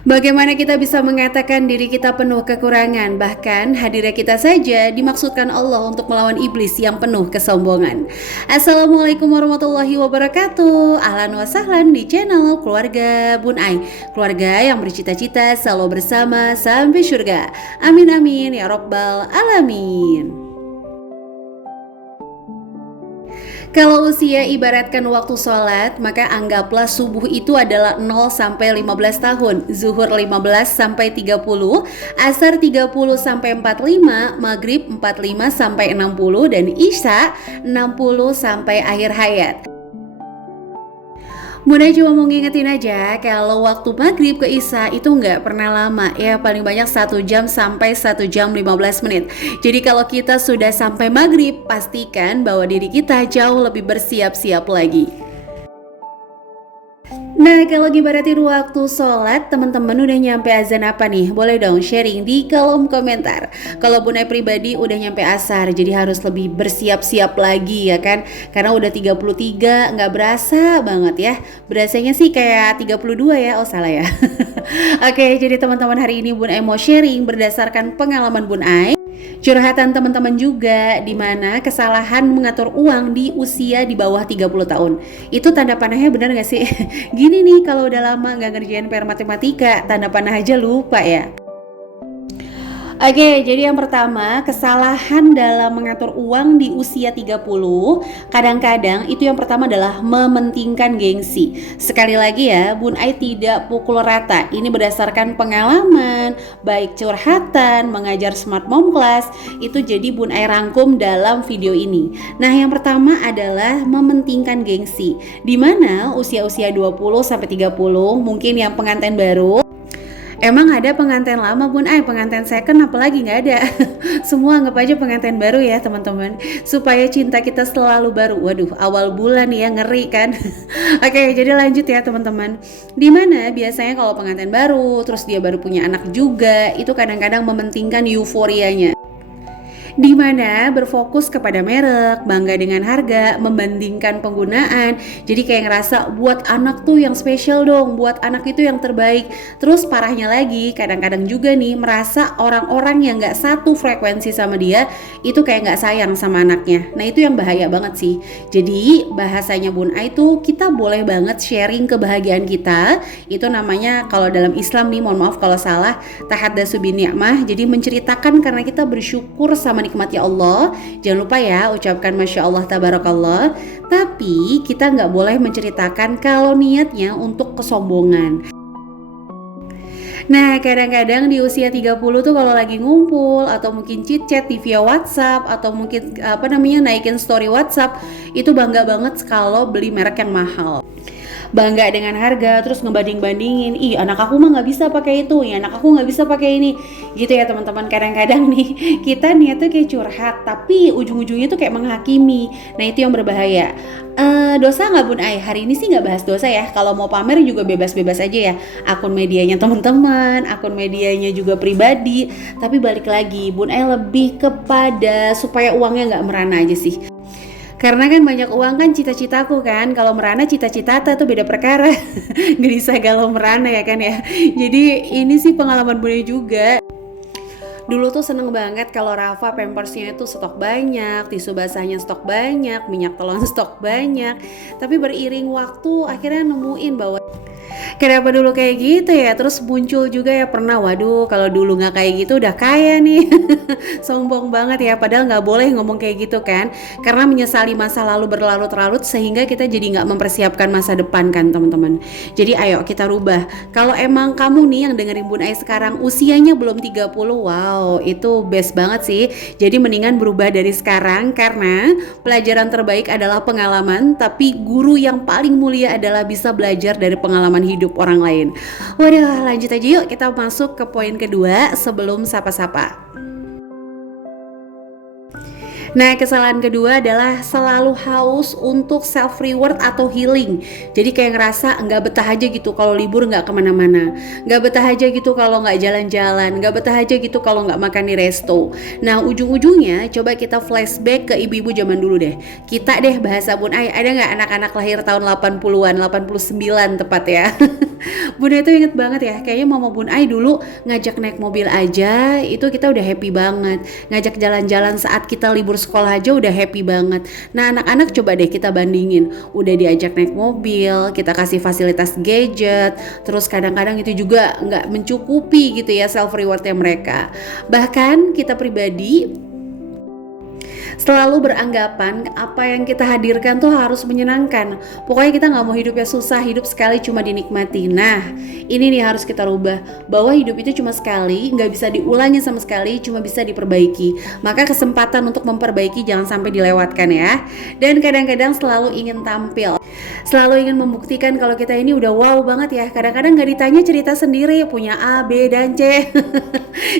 Bagaimana kita bisa mengatakan diri kita penuh kekurangan? Bahkan hadirnya kita saja dimaksudkan Allah untuk melawan iblis yang penuh kesombongan. Assalamualaikum warahmatullahi wabarakatuh. Ahlan wa sahlan di channel Keluarga Bun Ai. Keluarga yang bercita-cita selalu bersama sampai surga. Amin amin ya robbal alamin. Kalau usia ibaratkan waktu sholat, maka anggaplah subuh itu adalah 0 sampai 15 tahun, zuhur 15 sampai 30, asar 30 sampai 45, maghrib 45 sampai 60, dan isya 60 sampai akhir hayat. Bunda cuma mau ngingetin aja kalau waktu maghrib ke isya itu nggak pernah lama ya, paling banyak 1 jam sampai 1 jam 15 menit. Jadi kalau kita sudah sampai maghrib, pastikan bahwa diri kita jauh lebih bersiap-siap lagi. Nah, kalau ngibaratin waktu sholat, teman-teman udah nyampe azan apa nih? Boleh dong sharing di kolom komentar. Kalau Bunai pribadi udah nyampe asar, jadi harus lebih bersiap-siap lagi ya kan? Karena udah 33, nggak berasa banget ya. Berasanya sih kayak 32 ya, oh salah ya. Oke, jadi teman-teman hari ini Bunai mau sharing berdasarkan pengalaman Bunai. Curhatan teman-teman juga, di mana kesalahan mengatur uang di usia di bawah 30 tahun. Itu tanda panahnya benar gak sih? Gini nih, kalau udah lama gak ngerjain PR matematika, tanda panah aja lupa ya. Oke, jadi yang pertama, kesalahan dalam mengatur uang di usia 30, kadang-kadang itu yang pertama adalah mementingkan gengsi. Sekali lagi ya, Bun Ai tidak pukul rata. Ini berdasarkan pengalaman, baik curhatan, mengajar Smart Mom Class, itu jadi Bun Ai rangkum dalam video ini. Nah, yang pertama adalah mementingkan gengsi. Di mana usia-usia 20 sampai 30, mungkin yang pengantin baru. Emang ada pengantin lama Bun Ai, pengantin second apalagi nggak ada. Semua anggap aja pengantin baru ya teman-teman. Supaya cinta kita selalu baru. Waduh, awal bulan ya, ngeri kan. Oke, jadi lanjut ya teman-teman. Dimana biasanya kalau pengantin baru, terus dia baru punya anak juga, itu kadang-kadang mementingkan euforianya. Di mana berfokus kepada merek, bangga dengan harga, membandingkan penggunaan. Jadi kayak ngerasa buat anak tuh yang spesial dong, buat anak itu yang terbaik. Terus parahnya lagi, kadang-kadang juga nih merasa orang-orang yang gak satu frekuensi sama dia itu kayak gak sayang sama anaknya. Nah itu yang bahaya banget sih. Jadi bahasanya Bun Ai tuh kita boleh banget sharing kebahagiaan kita. Itu namanya kalau dalam Islam nih, mohon maaf kalau salah, tahaddatsu bin ni'mah. Jadi menceritakan karena kita bersyukur sama nikmatnya Allah. Jangan lupa ya ucapkan Masya Allah Tabarakallah. Tapi kita nggak boleh menceritakan kalau niatnya untuk kesombongan. Nah, kadang-kadang di usia 30 tuh kalau lagi ngumpul atau mungkin chit-chat di via WhatsApp atau mungkin naikin story WhatsApp, itu bangga banget kalau beli merek yang mahal. Bangga dengan harga, terus ngebanding-bandingin, ih anak aku mah nggak bisa pakai itu, ya anak aku nggak bisa pakai ini, gitu ya teman-teman. Kadang-kadang nih kita niatnya kayak curhat, tapi ujung-ujungnya tuh kayak menghakimi. Nah itu yang berbahaya. Dosa nggak Bun Ai? Hari ini sih nggak bahas dosa ya. Kalau mau pamer juga bebas-bebas aja ya. Akun medianya teman-teman, akun medianya juga pribadi. Tapi balik lagi, Bun Ai lebih kepada supaya uangnya nggak merana aja sih. Karena kan banyak uang kan cita-citaku kan. Kalau merana cita-cita tuh beda perkara. Gak bisa galau merana ya kan ya. Jadi ini sih pengalaman Bunda juga. Dulu tuh seneng banget kalau Rafa pampersnya itu stok banyak, tisu basahnya stok banyak, minyak telon stok banyak. Tapi beriring waktu akhirnya nemuin bahwa kenapa dulu kayak gitu ya. Terus muncul juga ya pernah, waduh kalau dulu gak kayak gitu udah kaya nih. Sombong banget ya, padahal gak boleh ngomong kayak gitu kan. Karena menyesali masa lalu berlarut-larut sehingga kita jadi gak mempersiapkan masa depan kan teman-teman. Jadi ayo kita rubah. Kalau emang kamu nih yang dengerin Bun Ai sekarang usianya belum 30, wow itu best banget sih. Jadi mendingan berubah dari sekarang, karena pelajaran terbaik adalah pengalaman. Tapi guru yang paling mulia adalah bisa belajar dari pengalaman hidup orang lain. Waduh, lanjut aja yuk, kita masuk ke poin kedua sebelum sapa-sapa. Nah, kesalahan kedua adalah selalu haus untuk self reward atau healing. Jadi kayak ngerasa nggak betah aja gitu kalau libur nggak kemana-mana, nggak betah aja gitu kalau nggak jalan-jalan, nggak betah aja gitu kalau nggak makan di resto. Nah, ujung-ujungnya coba kita flashback ke ibu-ibu zaman dulu deh. Kita deh bahasa Bun Ai, ada nggak anak-anak lahir tahun 80-an, 89 tepat ya. Bunda itu inget banget ya, kayaknya mama Bun Ai dulu ngajak naik mobil aja itu kita udah happy banget. Ngajak jalan-jalan saat kita libur sekolah aja udah happy banget. Nah, anak-anak coba deh kita bandingin, udah diajak naik mobil, kita kasih fasilitas gadget, terus kadang-kadang itu juga nggak mencukupi gitu ya self rewardnya mereka. Bahkan kita pribadi selalu beranggapan apa yang kita hadirkan tuh harus menyenangkan. Pokoknya kita nggak mau hidupnya susah, hidup sekali cuma dinikmati. Nah, ini nih harus kita rubah, bahwa hidup itu cuma sekali, nggak bisa diulangi sama sekali, cuma bisa diperbaiki. Maka kesempatan untuk memperbaiki jangan sampai dilewatkan ya. Dan kadang-kadang selalu ingin tampil, selalu ingin membuktikan kalau kita ini udah wow banget ya. Kadang-kadang nggak ditanya cerita sendiri, punya A, B, dan C.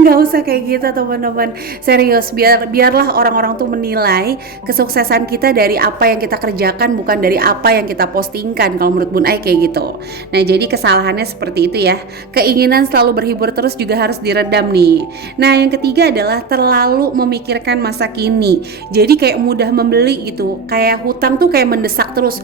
Nggak usah kayak gitu teman-teman. Serius, biarlah orang-orang tuh menilai kesuksesan kita dari apa yang kita kerjakan, bukan dari apa yang kita postingkan. Kalau menurut Bun Ai kayak gitu. Nah, jadi kesalahannya seperti itu ya. Keinginan selalu berhibur terus juga harus diredam nih. Nah, yang ketiga adalah terlalu memikirkan masa kini. Jadi kayak mudah membeli gitu. Kayak hutang tuh kayak mendesak terus.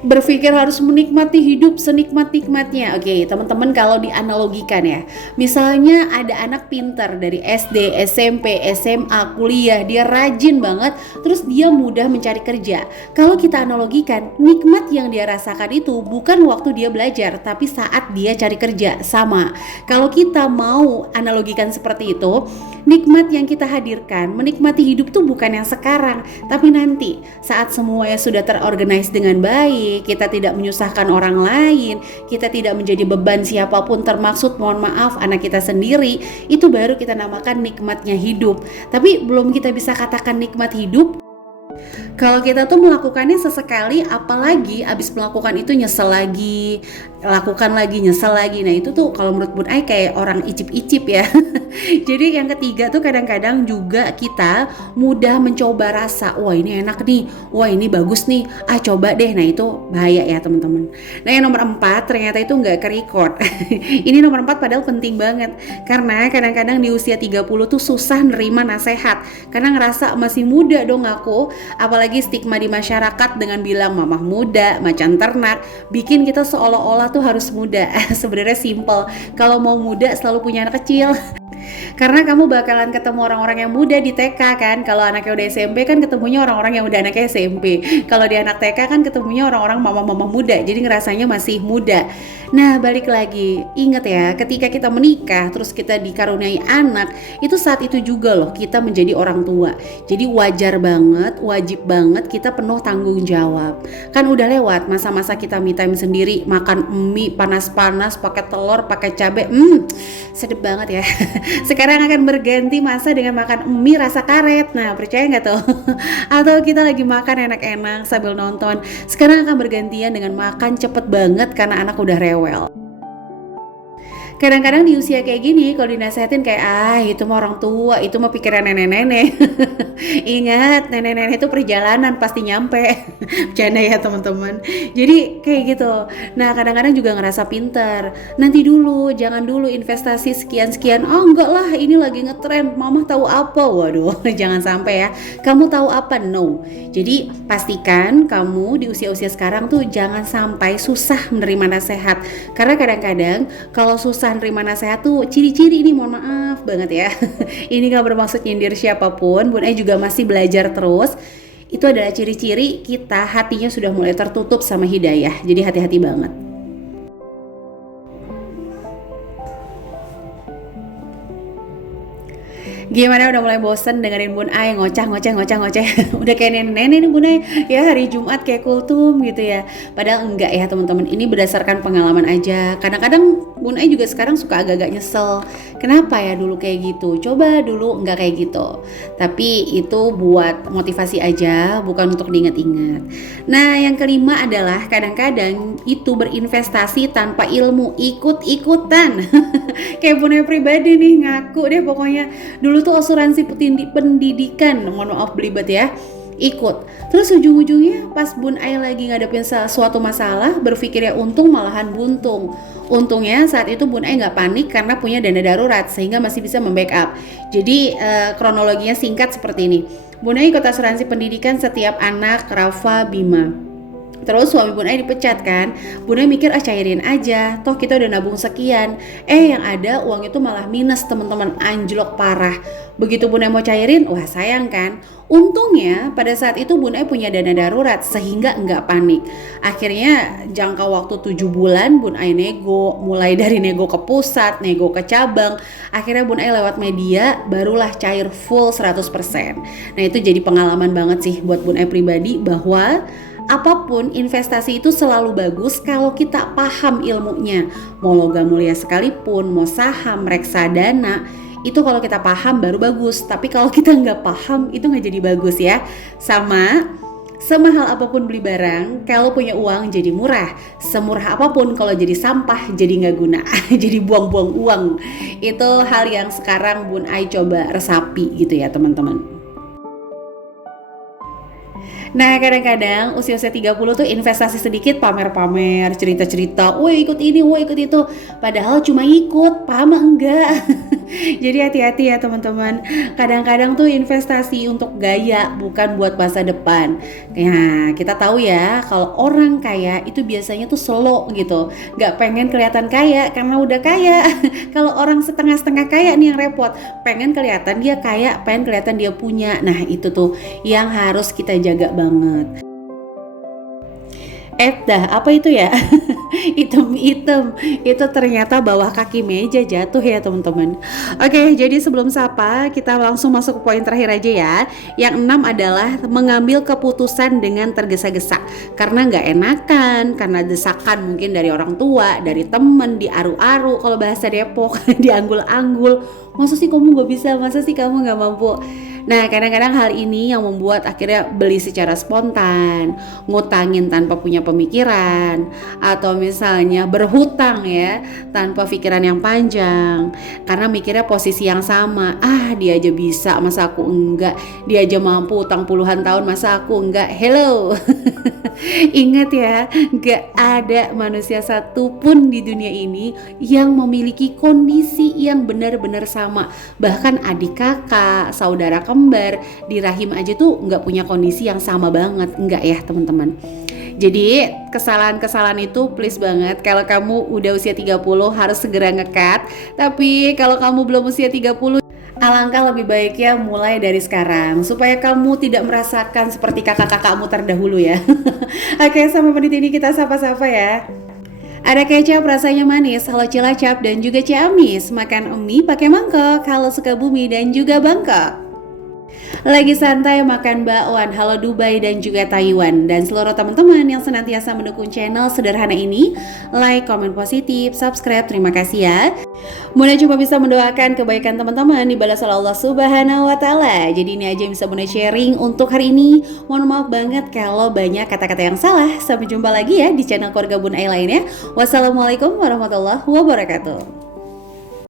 Berpikir harus menikmati hidup senikmat-nikmatnya. Oke, teman-teman kalau dianalogikan ya, misalnya ada anak pintar dari SD, SMP, SMA, kuliah, dia rajin banget, terus dia mudah mencari kerja. Kalau kita analogikan, nikmat yang dia rasakan itu bukan waktu dia belajar, tapi saat dia cari kerja. Sama, kalau kita mau analogikan seperti itu, nikmat yang kita hadirkan, menikmati hidup tuh bukan yang sekarang, tapi nanti saat semuanya sudah terorganize dengan baik, kita tidak menyusahkan orang lain, kita tidak menjadi beban siapapun, termaksud mohon maaf anak kita sendiri, itu baru kita namakan nikmatnya hidup. Tapi belum kita bisa katakan nikmat hidup kalau kita tuh melakukannya sesekali, apalagi abis melakukan itu nyesel lagi, lakukan lagi nyesel lagi. Nah, itu tuh kalau menurut Bun Ai kayak orang icip-icip ya. Jadi yang ketiga tuh kadang-kadang juga kita mudah mencoba rasa, wah ini enak nih, wah ini bagus nih, coba deh. Nah, itu bahaya ya teman-teman. Nah, yang nomor 4 ternyata itu nggak ke-record. Ini nomor 4 padahal penting banget, karena kadang-kadang di usia 30 tuh susah nerima nasehat, karena ngerasa masih muda dong aku. Apalagi stigma di masyarakat dengan bilang mamah muda, macan ternak, bikin kita seolah-olah tuh harus muda. Sebenarnya simple, kalau mau muda selalu punya anak kecil. Karena kamu bakalan ketemu orang-orang yang muda di TK kan. Kalau anaknya udah SMP kan ketemunya orang-orang yang udah anaknya SMP. Kalau di anak TK kan ketemunya orang-orang mama-mama muda, jadi ngerasanya masih muda. Nah, balik lagi, ingat ya, ketika kita menikah terus kita dikaruniai anak, itu saat itu juga loh kita menjadi orang tua. Jadi wajar banget, wajib banget kita penuh tanggung jawab. Kan udah lewat masa-masa kita me time sendiri, makan mie panas-panas pakai telur, pakai cabai, sedep banget ya. Sekarang akan berganti masa dengan makan mie rasa karet. Nah, percaya nggak tuh? Atau kita lagi makan enak-enak sambil nonton, sekarang akan bergantian dengan makan cepet banget karena anak udah rewel. Kadang-kadang di usia kayak gini kalau dinasehatin kayak itu mah orang tua, itu mah pikiran nenek-nenek. Ingat, nenek-nenek itu perjalanan pasti nyampe. Bercanda ya teman-teman. Jadi kayak gitu. Nah, kadang-kadang juga ngerasa pintar. Nanti dulu, jangan dulu investasi sekian-sekian. Oh enggak lah, ini lagi ngetren, mama tahu apa. Waduh, jangan sampai ya. Kamu tahu apa? No. Jadi pastikan kamu di usia-usia sekarang tuh jangan sampai susah menerima nasihat. Karena kadang-kadang kalau susah nerima nasihat tuh ciri-ciri ini, mohon maaf banget ya. Ini gak bermaksud nyindir siapapun, Bun Ai juga masih belajar terus. Itu adalah ciri-ciri kita hatinya sudah mulai tertutup sama hidayah. Jadi hati-hati banget. Gimana, udah mulai bosen dengerin Bun Ai ngoceh. Udah kayak nenek-nenek nih Bun Ai ya, hari Jumat kayak kultum gitu ya. Padahal enggak ya teman-teman, ini berdasarkan pengalaman aja. Kadang-kadang Bun Ai juga sekarang suka agak-agak nyesel, kenapa ya dulu kayak gitu, coba dulu enggak kayak gitu. Tapi itu buat motivasi aja, bukan untuk diingat-ingat. Nah, yang kelima adalah kadang-kadang itu berinvestasi tanpa ilmu, ikut-ikutan. Kayak Bun Ai pribadi nih, ngaku deh pokoknya dulu dulu tuh asuransi pendidikan, mohon maaf belibet ya, ikut. Terus ujung-ujungnya pas Bun Ai lagi ngadepin suatu masalah, berpikir ya untung malahan buntung. Untungnya saat itu Bun Ai nggak panik karena punya dana darurat sehingga masih bisa membackup. Jadi kronologinya singkat seperti ini. Bun Ai ikut asuransi pendidikan setiap anak Rafa Bima. Terus suami Bun Ai dipecat kan. Bun Ai mikir cairin aja, toh kita udah nabung sekian. Yang ada uang itu malah minus teman-teman, anjlok parah. Begitu Bun Ai mau cairin, wah sayang kan. Untungnya pada saat itu Bun Ai punya dana darurat sehingga nggak panik. Akhirnya jangka waktu 7 bulan Bun Ai nego, mulai dari nego ke pusat, nego ke cabang. Akhirnya Bun Ai lewat media barulah cair full 100%. Nah itu jadi pengalaman banget sih buat Bun Ai pribadi bahwa apapun investasi itu selalu bagus kalau kita paham ilmunya. Mau logam mulia sekalipun, mau saham, reksadana, itu kalau kita paham baru bagus. Tapi kalau kita nggak paham itu nggak jadi bagus ya. Sama semahal apapun beli barang, kalau punya uang jadi murah. Semurah apapun kalau jadi sampah jadi nggak guna, jadi buang-buang uang. Itu hal yang sekarang Bun Ai coba resapi gitu ya teman-teman. Nah kadang-kadang usia-usia 30 tuh investasi sedikit pamer-pamer, cerita-cerita, woi ikut ini, woi ikut itu. Padahal cuma ikut, paham enggak? Jadi hati-hati ya teman-teman. Kadang-kadang tuh investasi untuk gaya, bukan buat masa depan. Nah kita tahu ya kalau orang kaya itu biasanya tuh slow gitu, gak pengen kelihatan kaya karena udah kaya. Kalau orang setengah-setengah kaya nih yang repot, pengen kelihatan dia kaya, pengen kelihatan dia punya. Nah itu tuh yang harus kita jaga banget. Dah apa itu ya? Item-item itu ternyata bawah kaki meja jatuh ya teman-teman. Oke, jadi sebelum sapa kita langsung masuk ke poin terakhir aja ya. Yang 6 adalah mengambil keputusan dengan tergesa-gesa karena nggak enakan, karena desakan mungkin dari orang tua, dari temen, diaru-aru, kalau bahasa Depok dianggul-anggul. Masa sih kamu nggak bisa, masa sih kamu nggak mampu. Nah kadang-kadang hal ini yang membuat akhirnya beli secara spontan, ngutangin tanpa punya pemikiran, atau misalnya berhutang ya tanpa pikiran yang panjang karena mikirnya posisi yang sama. Dia aja bisa, masa aku enggak? Dia aja mampu utang puluhan tahun, masa aku enggak? Hello. Ingat ya, gak ada manusia satupun di dunia ini yang memiliki kondisi yang benar-benar sama. Bahkan adik kakak, saudara kembar di rahim aja tuh gak punya kondisi yang sama banget. Enggak ya teman-teman. Jadi kesalahan-kesalahan itu please banget, kalau kamu udah usia 30 harus segera ngekat. Tapi kalau kamu belum usia 30, alangkah lebih baiknya mulai dari sekarang supaya kamu tidak merasakan seperti kakak-kakakmu terdahulu ya. Oke, sama menit ini kita sapa-sapa ya. Ada kecap rasanya manis, halo Cilacap dan juga Ciamis. Makan mie pakai mangkok, halo Sukabumi dan juga Bangkok. Lagi santai makan bakwan, halo Dubai dan juga Taiwan. Dan seluruh teman-teman yang senantiasa mendukung channel sederhana ini, like, komen positif, subscribe, terima kasih ya. Bunda cuma bisa mendoakan kebaikan teman-teman dibalas oleh Allah Subhanahu wa Ta'ala. Jadi ini aja yang bisa Bunda sharing untuk hari ini. Mohon maaf banget kalau banyak kata-kata yang salah. Sampai jumpa lagi ya di channel keluarga Bun Ai lainnya. Wassalamualaikum warahmatullahi wabarakatuh.